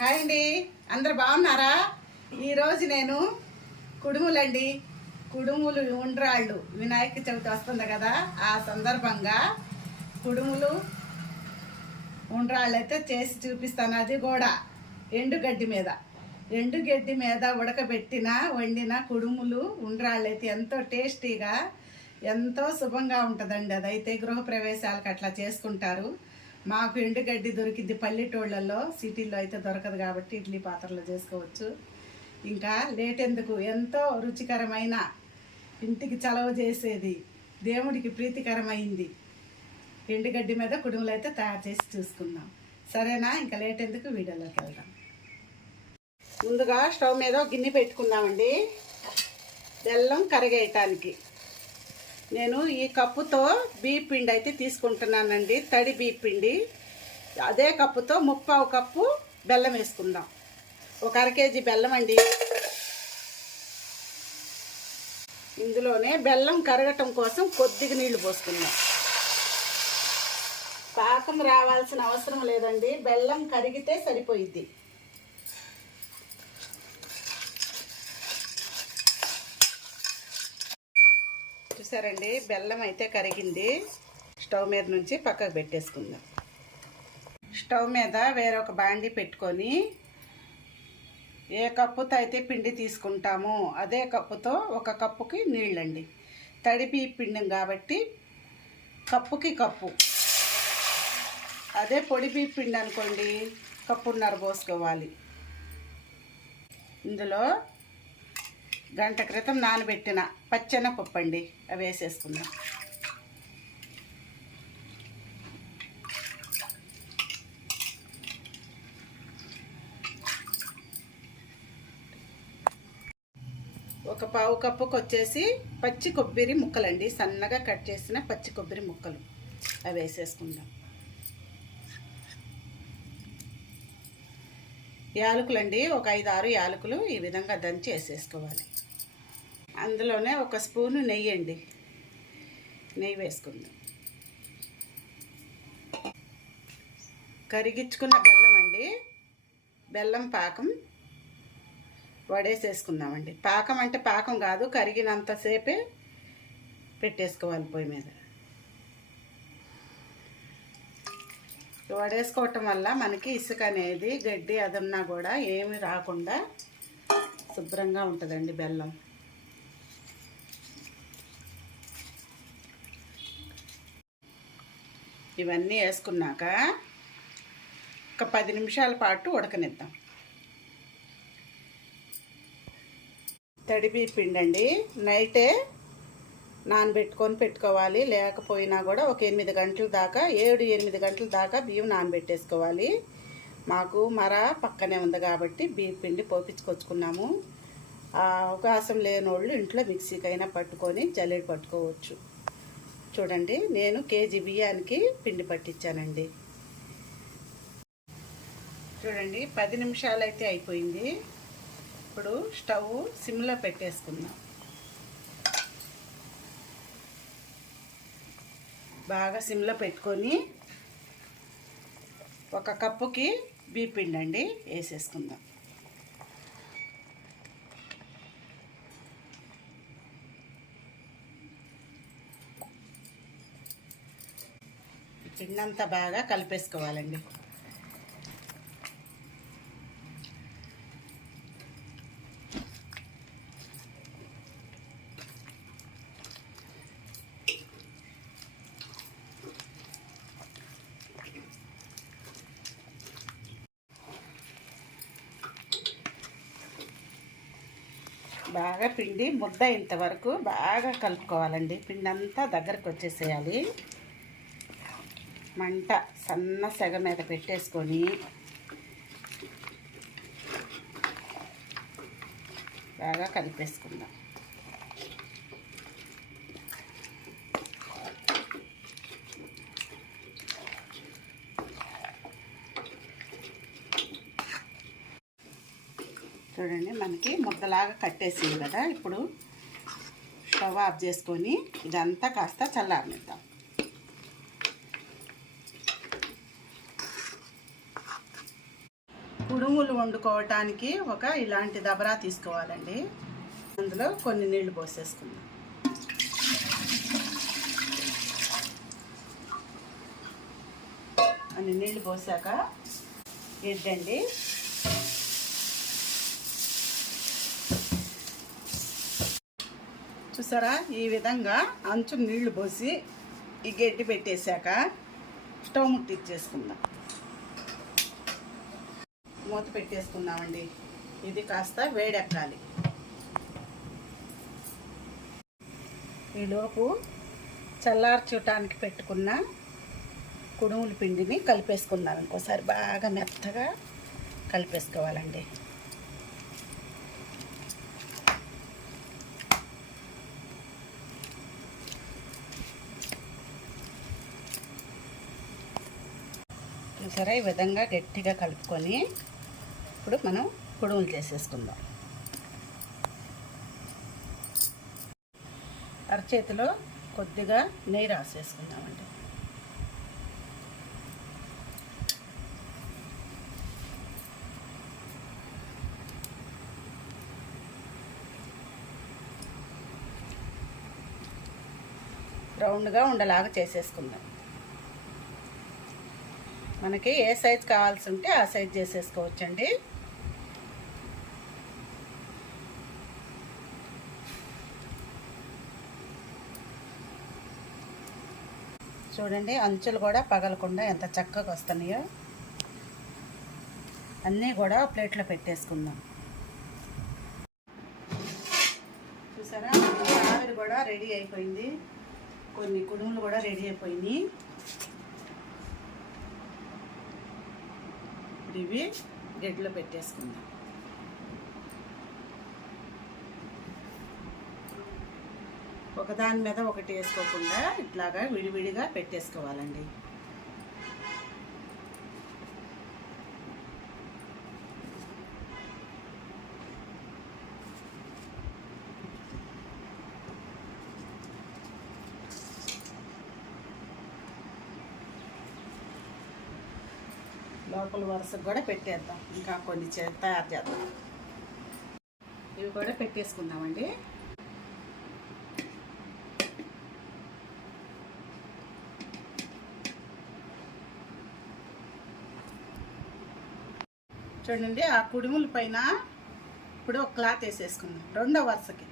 Hi అండి. అందరు బాగున్నారా? ఈరోజు నేను కుడుములండి. కుడుములు ఉండ్రాళ్ళు. వినాయక చవితి వస్తుంది కదా ఆ సందర్భంగా కుడుములు ఉండ్రాళ్ళు అయితే చేసి చూపిస్తాను. అది కూడా ఎండుగడ్డి మీద. ఎండుగడ్డి మీద ఉడకబెట్టిన వండిన కుడుములు ఉండ్రాళ్ళు అయితే ఎంతో టేస్టీగా ఎంతో శుభంగా ఉంటుందండి. అదైతే గృహప్రవేశాలకు అట్లా చేసుకుంటారు. మాకు ఎండుగడ్డి దొరికింది పల్లెటూళ్ళల్లో సిటీల్లో అయితే దొరకదు కాబట్టి ఇడ్లీ పాత్రలో చేసుకోవచ్చు. ఇంకా లేట్ ఎందుకు? ఎంతో రుచికరమైన ఇంటికి చలవ చేసేది. దేవుడికి ప్రీతికరమైంది. ఎండుగడ్డి మీద కుడుములు అయితే తయారు చేసి చూసుకుందాం. సరేనా? ఇంకా లేట్ ఎందుకు? వీడియోలోకి వెళ్దాం. ముందుగా స్టవ్ మీద గిన్నె పెట్టుకుందామండి. బెల్లం కరిగేయటానికి. నేను ఈ కప్పుతో బియ్య పిండి అయితే తీసుకుంటున్నానండి. తడి బియ్య పిండి. అదే కప్పుతో ముప్పావు కప్పు బెల్లం వేసుకుందాం. ఒక అర కేజీ బెల్లం అండి. ఇందులోనే బెల్లం కరగటం కోసం కొద్దిగా నీళ్ళు పోసుకుందాం. పాకం రావాల్సిన అవసరం లేదండి. బెల్లం కరిగితే సరిపోయిద్ది. చూసారండి? బెల్లం అయితే కరిగింది. స్టవ్ మీద నుంచి పక్కకు పెట్టేసుకుందాం. స్టవ్ మీద వేరొక బాండి పెట్టుకొని ఏ కప్పుతో అయితే పిండి తీసుకుంటామో అదే కప్పుతో ఒక కప్పుకి నీళ్ళండి. తడిపి పిండి కాబట్టి కప్పుకి కప్పు. అదే పొడి పిండి అనుకోండి కప్పున్నర పోసుకోవాలి. ఇందులో గంట క్రితం నానబెట్టిన పచ్చెనపప్పు అండి అవి వేసేసుకుందాం. ఒక పావు కప్పుకు వచ్చేసి పచ్చి కొబ్బరి ముక్కలండి. సన్నగా కట్ చేసిన పచ్చి కొబ్బరి ముక్కలు అవి వేసేసుకుందాం. యాలకులండి ఒక ఐదు ఆరు యాలకులు ఈ విధంగా దంచి వేసేసుకోవాలి. అందులోనే ఒక స్పూను నెయ్యి అండి. నెయ్యి వేసుకుందాం. కరిగించుకున్న బెల్లం అండి. బెల్లం పాకం వడేసేసుకుందామండి. పాకం అంటే పాకం కాదు కరిగినంతసేపే పెట్టేసుకోవాలి పొయ్యి మీద. వడేసుకోవటం వల్ల మనకి ఇసుక అనేది గడ్డి అదన్నా కూడా ఏమి రాకుండా శుభ్రంగా ఉంటుందండి బెల్లం. ఇవన్నీ వేసుకున్నాక ఒక పది నిమిషాల పాటు ఉడకనిద్దాం. తడిబి పిండి అండి నైటే నానబెట్టుకొని పెట్టుకోవాలి. లేకపోయినా కూడా ఒక ఎనిమిది గంటల దాకా ఏడు ఎనిమిది గంటల దాకా బియ్యం నానబెట్టేసుకోవాలి. మాకు మర పక్కనే ఉంది కాబట్టి బియ్యం పిండి పోపించుకొచ్చుకున్నాము. అవకాశం లేని వాళ్ళు ఇంట్లో మిక్సీకైనా పట్టుకొని జల్లెడ పట్టుకోవచ్చు. చూడండి నేను కేజీ బియ్యానికి పిండి పట్టించానండి. చూడండి పది నిమిషాలు అయితే అయిపోయింది. ఇప్పుడు స్టవ్ సిమ్లో పెట్టేసుకుందాం. బాగా సిమ్లో పెట్టుకొని ఒక కప్పుకి బీపిండి అండి వేసేసుకుందాం. ఈ పిండి అంతా బాగా కలిపేసుకోవాలండి. బాగా పిండి ముద్ద ఇంతవరకు బాగా కలుపుకోవాలండి. పిండి అంతా దగ్గరకు వచ్చేసేయాలి. మంట సన్న సెగ మీద పెట్టేసుకొని బాగా కలిపేసుకుందాం. చూడండి మనకి ముద్దలాగా కట్టేసింది కదా ఇప్పుడు స్టవ్ ఆఫ్ చేసుకొని ఇదంతా కాస్త చల్లారనిద్దాం. కుడుములు వండుకోవటానికి ఒక ఇలాంటి దబరా తీసుకోవాలండి. అందులో కొన్ని నీళ్ళు పోసేసుకుందాం. అన్ని నీళ్ళు పోసాక ఎడ్డండి చూసారా? ఈ విధంగా అంచు నీళ్ళు పోసి ఈ గడ్డి పెట్టేశాక స్టవ్ ముట్టించేసుకుందాం మూత పెట్టేసుకుందామండి. ఇది కాస్త వేడెక్కాలి. ఈలోపు చల్లార్చటానికి పెట్టుకున్న కుడుముల పిండిని కలిపేసుకుందాం. ఇంకోసారి బాగా మెత్తగా కలిపేసుకోవాలండి. సరే ఈ విధంగా గట్టిగా కలుపుకొని ఇప్పుడు మనం కుడుములు చేసేసుకుందాం. అరచేతిలో కొద్దిగా నెయ్యి రాసేసుకుందామండి. రౌండ్గా ఉండలాగా చేసేసుకుందాం. మనకి ఏ సైజ్ కావాల్సి ఉంటే ఆ సైజ్ చేసేసుకోవచ్చండి. చూడండి అంచులు కూడా పగలకుండా ఎంత చక్కగా వస్తున్నాయో. అన్నీ కూడా ప్లేట్లో పెట్టేసుకుందాం. చూసారా? ఆవిరి కూడా రెడీ అయిపోయింది. కొన్ని కుడుములు కూడా రెడీ అయిపోయినాయి. ఇవి గడ్డలో పెట్టేసుకుందాం. ఒకదాని మీద ఒకటి వేసుకోకుండా ఇట్లాగా విడివిడిగా పెట్టేసుకోవాలండి. లోపల వరుసకు కూడా పెట్టేద్దాం. ఇంకా కొన్ని చే తయారు చేద్దాం. ఇవి కూడా పెట్టేసుకుందామండి. చూడండి ఆ కుడుముల పైన ఇప్పుడు ఒక క్లాత్ వేసేసుకుందాం. రెండో వరుసకి.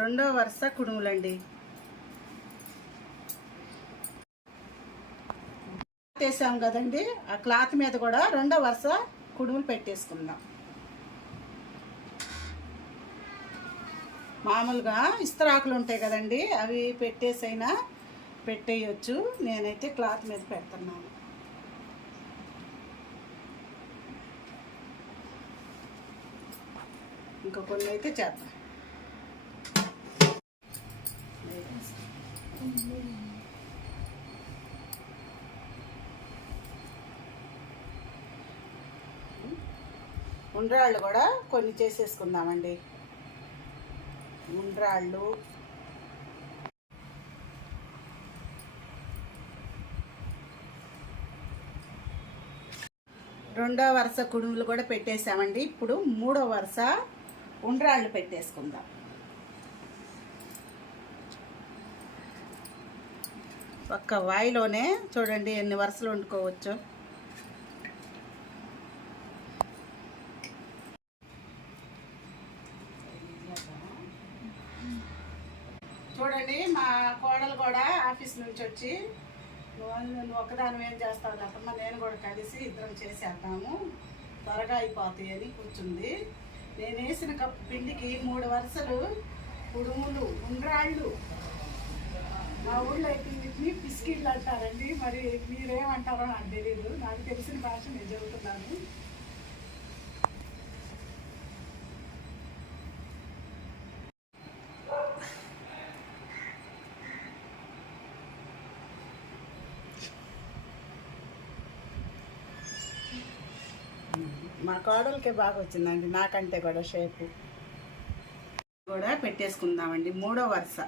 రెండో వరుస కుడుములండి. వేసాం కదండి ఆ క్లాత్ మీద కూడా రెండో వరుస కుడుములు పెట్టేసుకుందాం. మామూలుగా ఇస్తరాకులు ఉంటాయి కదండి అవి పెట్టేసైనా పెట్టేయచ్చు. నేనైతే క్లాత్ మీద పెడుతున్నాను. ఇంకా కొన్ని అయితే చేద్దాం. ఉండ్రాళ్ళు కూడా కొన్ని చేసేసుకుందామండి. ఉండ్రాళ్ళు రెండో వరుస కుడుములు కూడా పెట్టేసామండి ఇప్పుడు మూడో వరుస ఉండ్రాళ్ళు పెట్టేసుకుందాం. ఒక్క వాయిలోనే చూడండి ఎన్ని వరుసలు వండుకోవచ్చు. చూడండి మా కోడలు కూడా ఆఫీస్ నుంచి వచ్చి నువ్వు ఒకదాని ఏం చేస్తావు లేకమ్మా నేను కూడా కలిసి ఇద్దరం చేసేద్దాము. త్వరగా అయిపోతాయి అని కూర్చుంది. నేను వేసిన కప్పు పిండికి మూడు వరుసలు కుడుములు ఉండ్రాళ్ళు. మా ఊళ్ళో అయితే వీటిని పిసికిళ్ళు అంటారండి. మరి మీరేమంటారో నాకు తెలియదు నాకు తెలిసిన భాష నేను చెబుతున్నాను మా కోడలకే బాగా వచ్చిందండి. నాకంటే కూడా షేపు. కూడా పెట్టేసుకుందామండి. మూడో వరుస.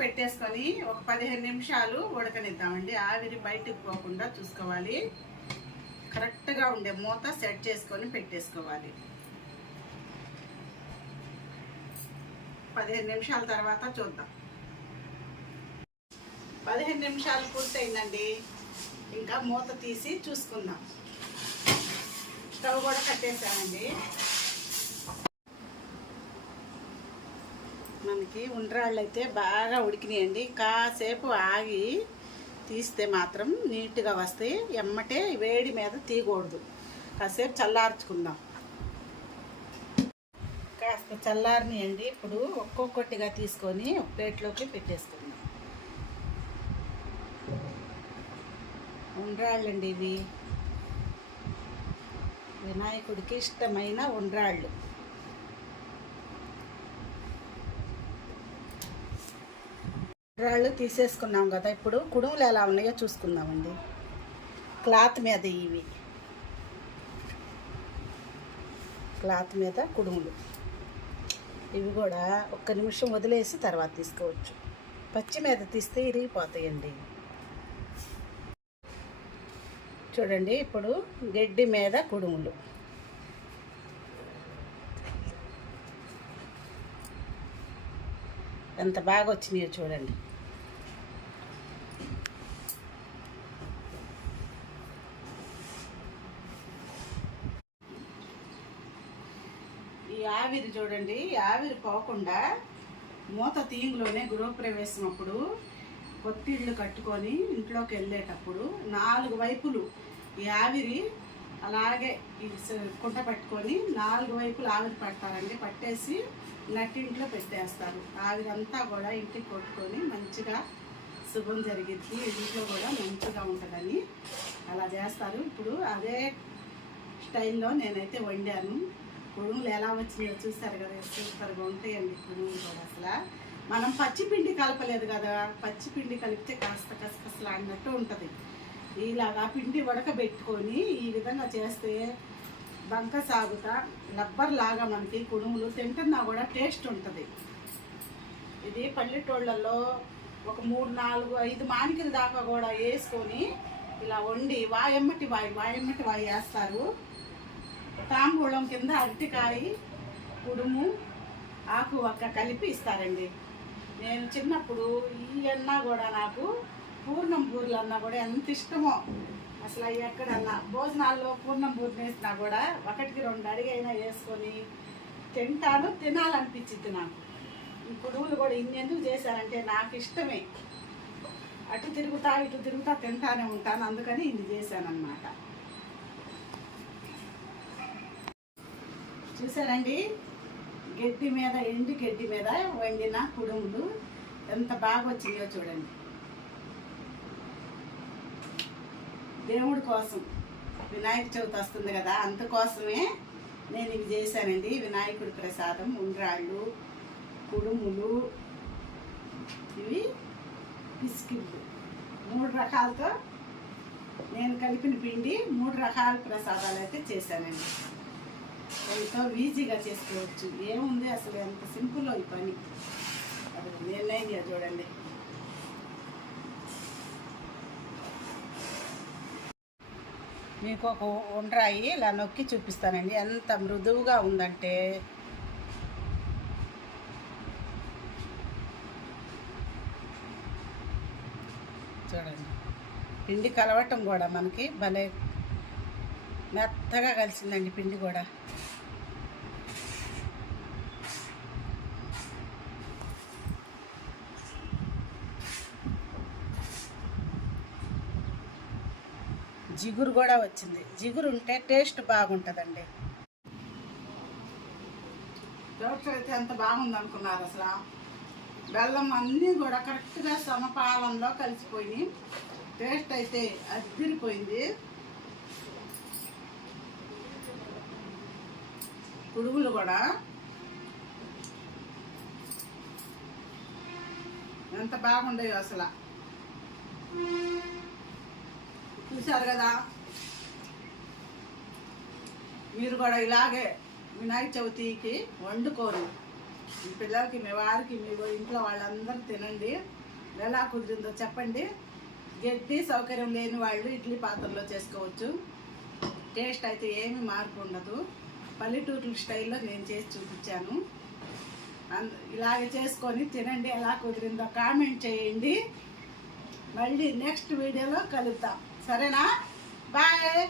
పెట్టేసుకొని ఒక పదిహేను నిమిషాలు ఉడకనిద్దామండి. ఆవిరి బయటకు పోకుండా చూసుకోవాలి. కరెక్ట్గా ఉండే మూత సెట్ చేసుకొని పెట్టేసుకోవాలి. పదిహేను నిమిషాల తర్వాత చూద్దాం. పదిహేను నిమిషాలు పూర్తయిందండి. ఇంకా మూత తీసి చూసుకుందాం. స్టవ్ కూడా కట్టేసామండి. మనకి ఉండ్రాళ్ళు అయితే బాగా ఉడికినాయండి. కాసేపు ఆగి తీస్తే మాత్రం నీట్గా వస్తాయి ఎమ్మటే వేడి మీద తీయకూడదు. కాసేపు చల్లార్చుకుందాం. కాస్త చల్లారినాయండి. ఇప్పుడు ఒక్కొక్కటిగా తీసుకొని ఒక ప్లేట్లోకి పెట్టేసుకుందాం. ఉండ్రాళ్ళండి ఇవి. వినాయకుడికి ఇష్టమైన ఉండ్రాళ్ళు. రాళ్ళు తీసేసుకున్నాం కదా ఇప్పుడు కుడుములు ఎలా ఉన్నాయో చూసుకుందామండి. క్లాత్ మీద ఇవి. క్లాత్ మీద కుడుములు. ఇవి కూడా ఒక్క నిమిషం వదిలేసి తర్వాత తీసుకోవచ్చు. పచ్చి మీద తీస్తే ఇరిగిపోతాయండి. చూడండి ఇప్పుడు గడ్డి మీద కుడుములు. ఎంత బాగా వచ్చినాయో చూడండి ఈ ఆవిరి చూడండి ఆవిరి పోకుండా మూత తీయంలోనే గృహప్రవేశం అప్పుడు కొత్తిళ్ళు కట్టుకొని ఇంట్లోకి వెళ్ళేటప్పుడు నాలుగు వైపులు ఈ ఆవిరి అలాగే కుంట పెట్టుకొని నాలుగు వైపులు ఆవిరి పడతారండి. పట్టేసి నట్టింట్లో పెట్టేస్తారు. ఆవిరి అంతా కూడా ఇంటికి కొట్టుకొని మంచిగా శుభం జరిగింది ఇంట్లో కూడా మంచిగా ఉంటుందని అలా చేస్తారు. ఇప్పుడు అదే స్టైల్లో నేనైతే వండాను. కుడుములు ఎలా వచ్చినాయో చూసారు కదా సూపర్గా ఉంటాయండి కుడుములు కూడా అసలు. మనం పచ్చిపిండి కలపలేదు కదా పచ్చిపిండి కలిపితే కాస్త కసకసలా అన్నట్టు ఉంటుంది. ఇలాగా పిండి ఉడకబెట్టుకొని ఈ విధంగా చేస్తే బంక సాగుతా రబ్బర్ లాగా మనకి కుడుములు తింటున్నా కూడా టేస్ట్ ఉంటుంది. ఇది పల్లెటూళ్ళల్లో ఒక మూడు నాలుగు ఐదు మానికల దాకా కూడా వేసుకొని ఇలా వండి వాయమ్మటి వాయి వాయమ్మటి వాయి వేస్తారు. తాంబూలం కింద అరటికాయ కుడుము ఆకు ఒక్క కలిపి ఇస్తారండి. నేను చిన్నప్పుడు ఈ కూడా నాకు పూర్ణం బూరెలు అన్నా కూడా ఎంత ఇష్టమో. అసలు అవి ఎక్కడన్నా భోజనాల్లో పూర్ణం బూరెలు వేసినా కూడా ఒకటికి రెండు అడిగైనా వేసుకొని తింటాను తినాలనిపించింది నాకు. ఈ కుడుములు కూడా ఇన్ని ఎందుకు చేశానంటే నాకు ఇష్టమే. అటు తిరుగుతా ఇటు తిరుగుతా తింటానే ఉంటాను అందుకని ఇన్ని చేశానన్నమాట. చూసారండి గడ్డి మీద ఎండు గడ్డి మీద వండిన కుడుములు. ఎంత బాగా వచ్చిందో చూడండి. దేవుడి కోసం. వినాయక చవితి వస్తుంది కదా అందుకోసమే నేను ఇవి చేశానండి. వినాయకుడి ప్రసాదం ఉండ్రాళ్ళు కుడుములు. ఇవి బిస్కెట్లు. మూడు రకాలతో నేను కలిపిన పిండి మూడు రకాల ప్రసాదాలు అయితే చేశానండి. ఎంతో ఈజీగా చేసుకోవచ్చు. ఏముంది అసలు ఎంత సింపుల్ ఈ పని. అసలు నేనైంది చూడండి. మీకు ఒక ఉండ్రాయి ఇలా నొక్కి చూపిస్తానండి. ఎంత మృదువుగా ఉందంటే. చూడండి. పిండి కలవటం కూడా మనకి భలే మెత్తగా కలిసిందండి పిండి కూడా. జిగురు కూడా వచ్చింది. జిగురు ఉంటే టేస్ట్ బాగుంటుందండి. దోశ అయితే ఎంత బాగుంది అనుకున్నారు అసలు? బెల్లం అన్నీ కూడా కరెక్ట్గా సమపాలంలో కలిసిపోయి టేస్ట్ అయితే అదిరిపోయింది. పురుగులు కూడా ఎంత బాగుండేవి అసలు. చూశారు కదా? మీరు కూడా ఇలాగే వినాయక చవితికి వండుకోరు. మీ పిల్లలకి మీ వారికి మీ ఇంట్లో వాళ్ళందరూ తినండి. ఎలా కుదిరిందో చెప్పండి. గట్టి సౌకర్యం లేని వాళ్ళు ఇడ్లీ పాత్రలో చేసుకోవచ్చు. టేస్ట్ అయితే ఏమి మార్పు ఉండదు. పల్లెటూరు స్టైల్లో నేను చేసి చూపించాను. అంద- ఇలాగే చేసుకొని తినండి ఎలా కుదిరిందో కామెంట్ చేయండి. మళ్ళీ నెక్స్ట్ వీడియోలో కలుద్దాం. సరేనా? బాయ్!